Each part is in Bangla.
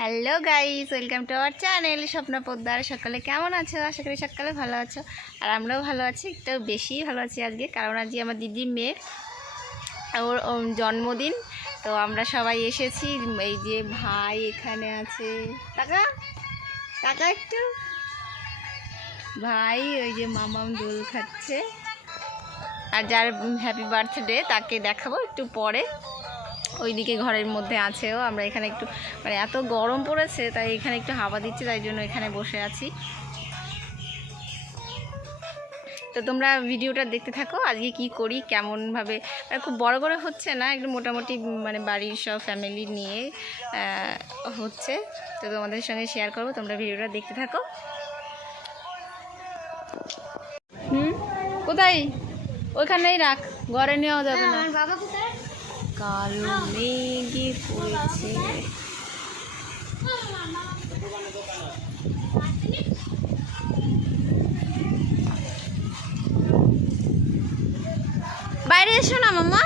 Hello guys, welcome to our channel Swapna Poddar. সকালে কেমন আছো? আশা করি সকালে ভালো আছো, আর আমরাও ভালো আছি। একটু বেশি ভালো আছি আজকে, কারণ আজকে আমার দিদির মেয়ের ওর জন্মদিন। তো আমরা সবাই এসেছি। এই যে ভাই এখানে আছে, টাকা টাকা একটু ভাই, ওই যে মামাম দোল খাচ্ছে। আর যার হ্যাপি বার্থডে তাকে দেখাবো একটু পরে, ওইদিকে ঘরের মধ্যে আছেও। আমরা এখানে একটু মানে এত গরম পড়েছে, তাই এখানে একটু হাওয়া দিচ্ছে, তাই জন্য এখানে বসে আছি। তো তোমরা ভিডিওটা দেখতে থাকো, আজকে কি করি, কেমনভাবে। খুব বড় করে হচ্ছে না, একটু মোটামুটি মানে বাড়ির সব ফ্যামিলি নিয়ে হচ্ছে। তো তোমাদের সঙ্গে শেয়ার করবো, তোমরা ভিডিওটা দেখতে থাকো। কোথায়? ওইখানেই রাখ, ঘরে নেওয়া যাবে না। বাবা কোথায়? কালো মেঘে পড়েছে। বাইরে এসো না মামা।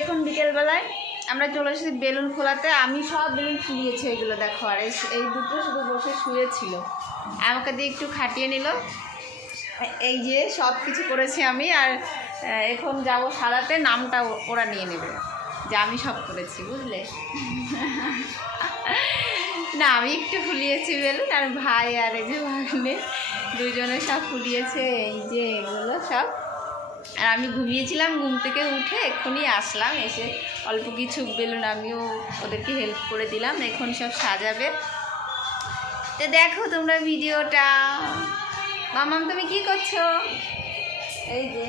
এখন বিকেলবেলায় আমরা চলে এসেছি বেলুন খোলাতে। আমি সব বেলুন ফুলিয়েছি, এগুলো দেখো। আর এই দুটো শুধু বসে শুয়েছিল, আমাকে দিয়ে একটু খাটিয়ে নিল। এই যে সব কিছু করেছি আমি। আর এখন যাব সারাতে, নামটা ওরা নিয়ে নেবে যে আমি সব করেছি, বুঝলে। না, আমি একটু ফুলিয়েছি বেলুন, আর ভাই আর এই যে ভাগ্নে দুজনে সব ফুলিয়েছে। এই যে এগুলো সব। আর আমি ঘুমিয়েছিলাম, ঘুম থেকে উঠে এক্ষুনি আসলাম। এসে অল্প কিছু বেলুন আমিও ওদেরকে হেল্প করে দিলাম, এখন সব সাজাবে। তো দেখো তোমরা ভিডিওটা। মামাম তুমি কি করছো? এই যে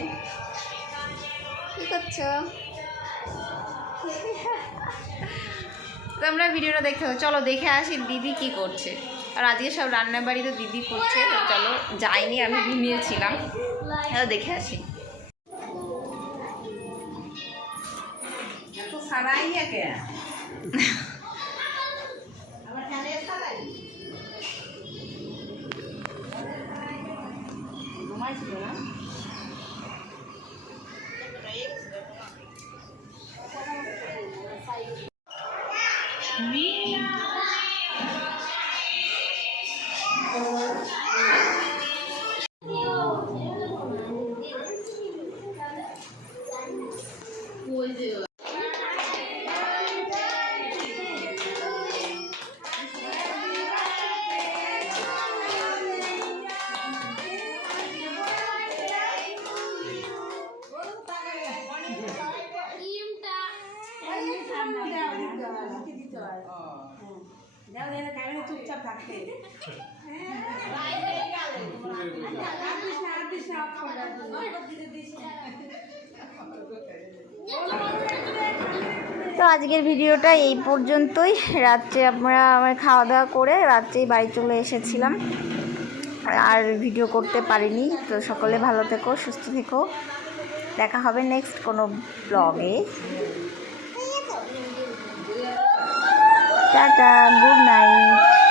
কি করছো? তোমরা ভিডিওটা দেখতে হবে। চলো দেখে আসি দিদি কি করছে। আর আজকে সব রান্না বাড়ি তো দিদি করছে। চলো, যাইনি, আমি ঘুমিয়েছিলাম। দেখে আসি। চুপচাপ থাকতে তো আজকের ভিডিওটা এই পর্যন্তই। রাত্রে আমরা খাওয়া দাওয়া করে রাত্রেই বাড়ি চলে এসেছিলাম, আর ভিডিও করতে পারিনি। তো সকলে ভালো থেকো, সুস্থ থেকো। দেখা হবে নেক্সট কোনো ব্লগে। Tata, good night.